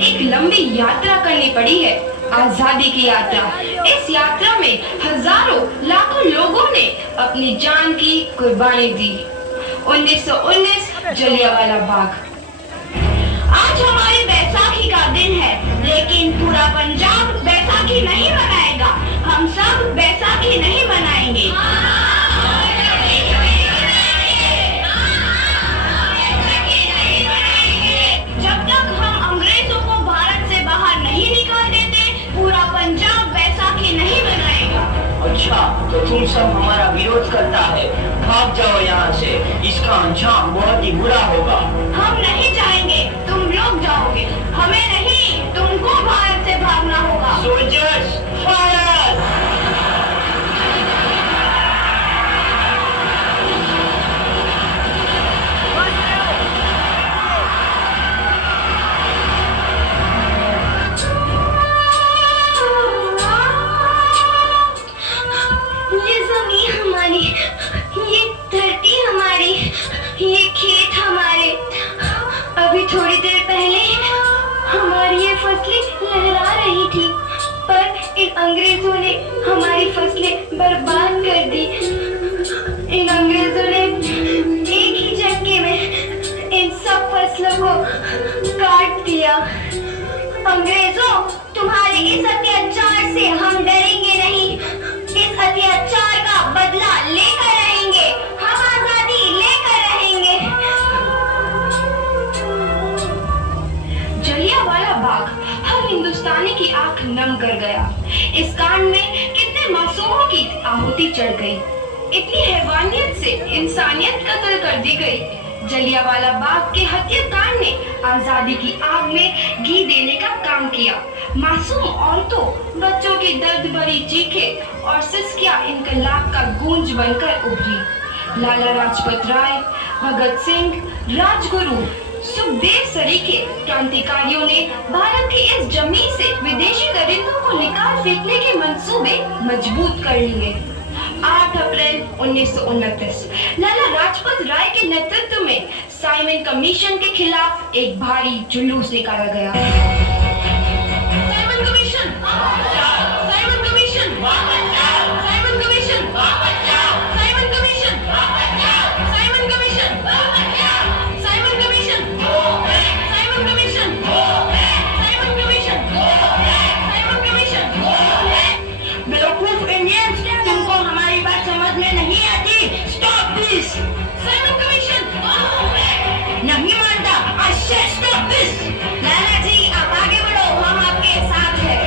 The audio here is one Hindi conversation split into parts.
एक लंबी यात्रा करनी पड़ी है, आजादी की यात्रा। इस यात्रा में हजारों लाखों लोगों ने अपनी जान की कुर्बानी दी। 1919 जलियांवाला बाग। आज हमारी बैसाखी का दिन है, लेकिन पूरा पंजाब बैसाखी नहीं मनाएगा। हम सब बैसाखी नहीं मनाएंगे। जब तक हम अंग्रेजों को भारत से बाहर नहीं निकाल देते, पूरा पंजाब बैसाखी नहीं मनाएगा। अच्छा, तो तुम सब हमारा विरोध करता है, भाग जाओ यहाँ से। इसका अंजाम बहुत ही बुरा होगा। हम नहीं जाएंगे, तुम लोग जाओगे। हमें नहीं, तुमको भारत से भागना होगा। Soldiers fire! ये जमीन हमारी, ये धरती हमारी, ये खेत हमारे। अभी थोड़ी देर पहले हमारी ये फसलें लहरा रही थी, पर इन अंग्रेजों ने हमारी फसलें बर्बाद कर दी। इन अंग्रेजों ने एक ही झटके में इन सब फसलों को काट दिया। अंग्रेजों, तुम्हारे इस अत्याचार से हम डरेंगे नहीं। इस अत्याचार का बदला लेकर रहेंगे। हम आजादी लेकर रहेंगे। जलियांवाला बाग हर हिंदुस्तानी की आंख नम कर गया। इस कांड में कितने मासूमों की आहुति चढ़ गई। इतनी हैवानियत से इंसानियत कत्ल कर दी गई। जलियांवाला बाग के हत्याकांड ने आजादी की आग में घी देने का काम किया। मासूम औरतों, बच्चों की दर्द भरी चीखें और सिसकियां इनकलाब का गूंज बनकर उभरी। लाला लाजपत राय, भगत सिंह, राजगुरु, सुखदेव सरीखे क्रांतिकारियों ने भारत की इस जमीन से विदेशी दरिंदों को निकाल फेंकने के मंसूबे मजबूत कर लिए। 8 अप्रैल 1929 लाला लाजपत राय के नेतृत्व में साइमन कमीशन के खिलाफ एक भारी जुलूस निकाला गया। Simon commission, Simon commission, Simon commission, Simon commission, Simon commission, Simon commission, Simon commission, Simon commission, Simon commission. बेवकूफ इंडियंस, तुमको हमारी बात समझ में नहीं आती। Stop this. Simon commission. नहीं मानता। आई से स्टॉप दिस। लाला जी, आप आगे बढ़ो, हम आपके साथ हैं।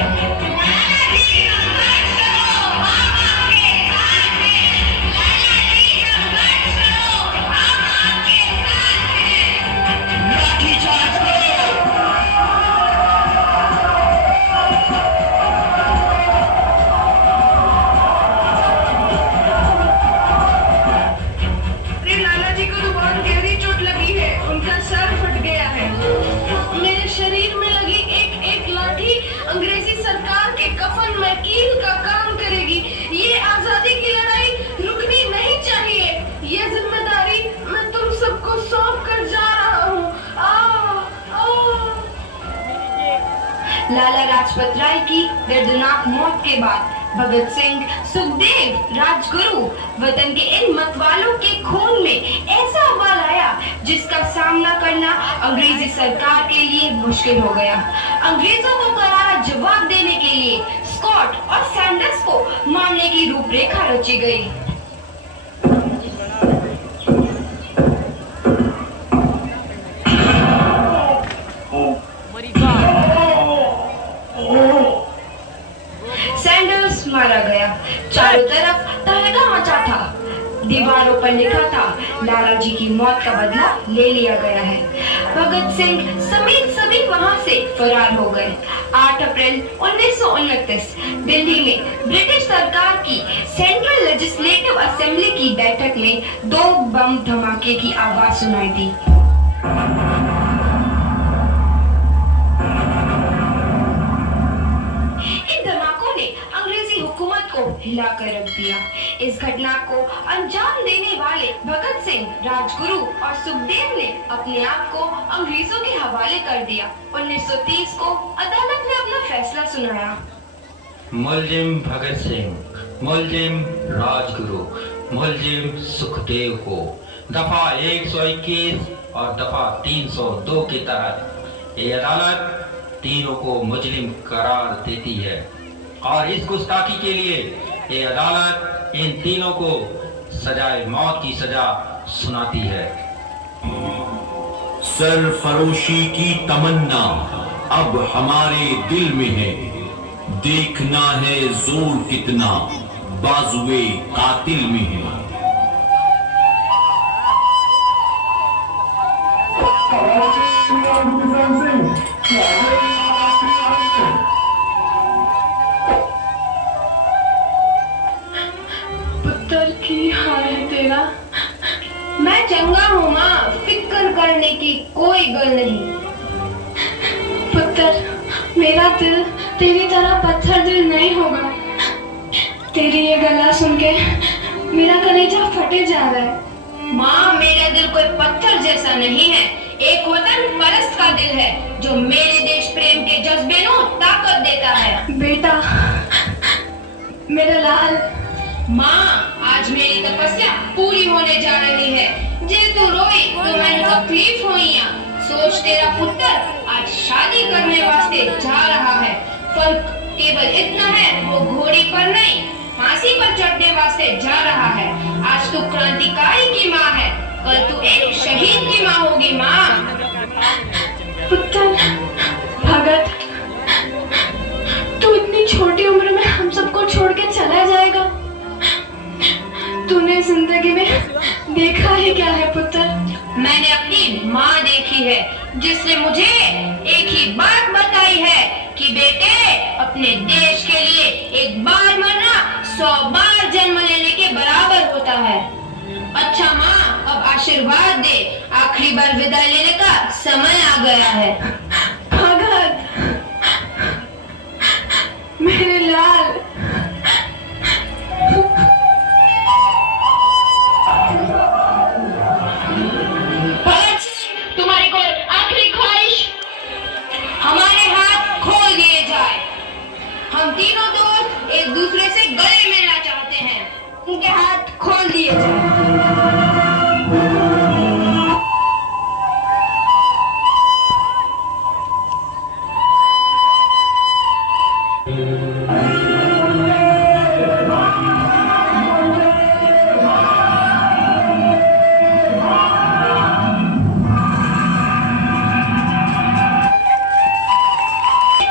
लाला जी, संघर्ष करो, हम आपके साथ हैं। लाला जी, संघर्ष करो, हम आपके साथ हैं। लाठीचार्ज करो! लाला जी को तो बहुत गहरी चोट लगी है। उनका सर फट गया है। मेरे शरीर में लगी एक एक लाठी अंग्रेजी सरकार के कफन में कील का काम करेगी। ये आजादी की लड़ाई रुकनी नहीं चाहिए। ये जिम्मेदारी मैं तुम सबको सौंप कर जा रहा हूँ। लाला लाजपत राय की दर्दनाक मौत के बाद भगत सिंह, सुखदेव, राजगुरु वतन के इन मतवालों के खून में ऐसा अव्वल आया जिसका सामना करना अंग्रेजी सरकार के लिए मुश्किल हो गया। अंग्रेजों को करारा जवाब देने के लिए स्कॉट और सैंडर्स को मारने की रूपरेखा रची गई। सैंडर्स मारा गया। चारों तरफ तहलका मचा था। दीवारों पर लिखा था, लाला जी की मौत का बदला ले लिया गया है। भगत सिंह समेत सभी वहां से फरार हो गए। 8 अप्रैल 1929 दिल्ली में ब्रिटिश सरकार की सेंट्रल लेजिस्लेटिव असेंबली की बैठक में 2 बम धमाके की आवाज सुनाई दी। इन धमाकों ने अंग्रेजी हुकूमत को हिलाकर रख दिया। इस घटना को अंजाम देने वाले भगत सिंह, राजगुरु और सुखदेव ने अपने आप को अंग्रेजों के हवाले कर दिया। 1930 को अदालत ने अपना फैसला सुनाया। मुलजिम भगत सिंह, मुलजिम राजगुरु, मुलजिम सुखदेव को दफा 121 और दफा 302 के तहत ये अदालत तीनों को मुजरिम करार देती है और इस गुस्ताखी के लिए ये अदालत इन तीनों को सजाए मौत की सजा सुनाती है। सरफरोशी की तमन्ना अब हमारे दिल में है, देखना है जोर कितना बाजुए कातिल में है। पुत्र की हाल है तेरा? मैं चंगा हूँ माँ, फिक्र करने की कोई गल नहीं। पुत्र, मेरा दिल तेरी तरह पत्थर दिल नहीं होगा। तेरी ये गला सुन के मेरा कलेजा फटे जा रहा है। माँ, मेरा दिल कोई पत्थर जैसा नहीं है, एक वतन परस्त का दिल है जो मेरे देश प्रेम के जज्बे को ताकत देता है। बेटा, मेरा लाल। माँ, आज मेरी तपस्या पूरी होने जा रही है। जे तू रोई तो मैंने तकलीफ हुई। सोच, तेरा पुत्र आज शादी करने वास्ते जा रहा है। फर्क केवल इतना है, वो घोड़ी पर नहीं फांसी पर चढ़ने वास्ते जा रहा है। आज तू क्रांतिकारी की माँ है, कल तू एक शहीद की माँ होगी। माँ, पुत्र भगत, तू इतनी छोटी उम्र में हम सबको छोड़ के चला जाएगा? तूने जिंदगी में देखा ही क्या है पुत्र? मैंने अपनी माँ देखी है, जिसने मुझे एक ही बात बताई है कि बेटे, अपने देश के लिए एक बार मरना 100 बार जन्म लेने के बराबर होता है। अच्छा माँ, अब आशीर्वाद दे, आखिरी बार विदाई लेने का समय आ गया है। भगत, मेरे लाल। भगत सिंह, तुम्हारी कोई आखिरी ख्वाहिश? हमारे हाथ खोल दिए जाए। हम तीनों दोस्त एक दूसरे से गले मिलना चाहते हैं, उनके हाथ खोल दिए जाए।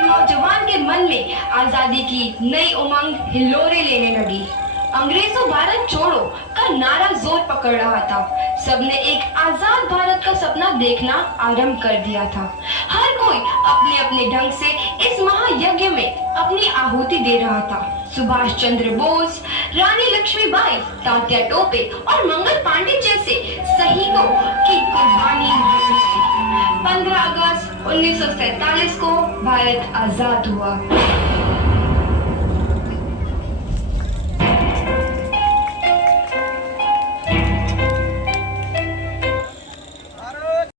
नौजवान के मन में आजादी की नई उमंग हिलोरे लेने लगी। अंग्रेजों भारत छोड़ो का नारा जोर पकड़ रहा था। सबने एक आजाद भारत का सपना देखना आरंभ कर दिया था। हर कोई अपने अपने ढंग से इस महायज्ञ में अपनी आहुति दे रहा था। सुभाष चंद्र बोस, रानी लक्ष्मीबाई, तात्या टोपे और मंगल पांडे जैसे शहीदों की कुर्बानी हुई थी। 15 अगस्त 1947 को भारत आजाद हुआ।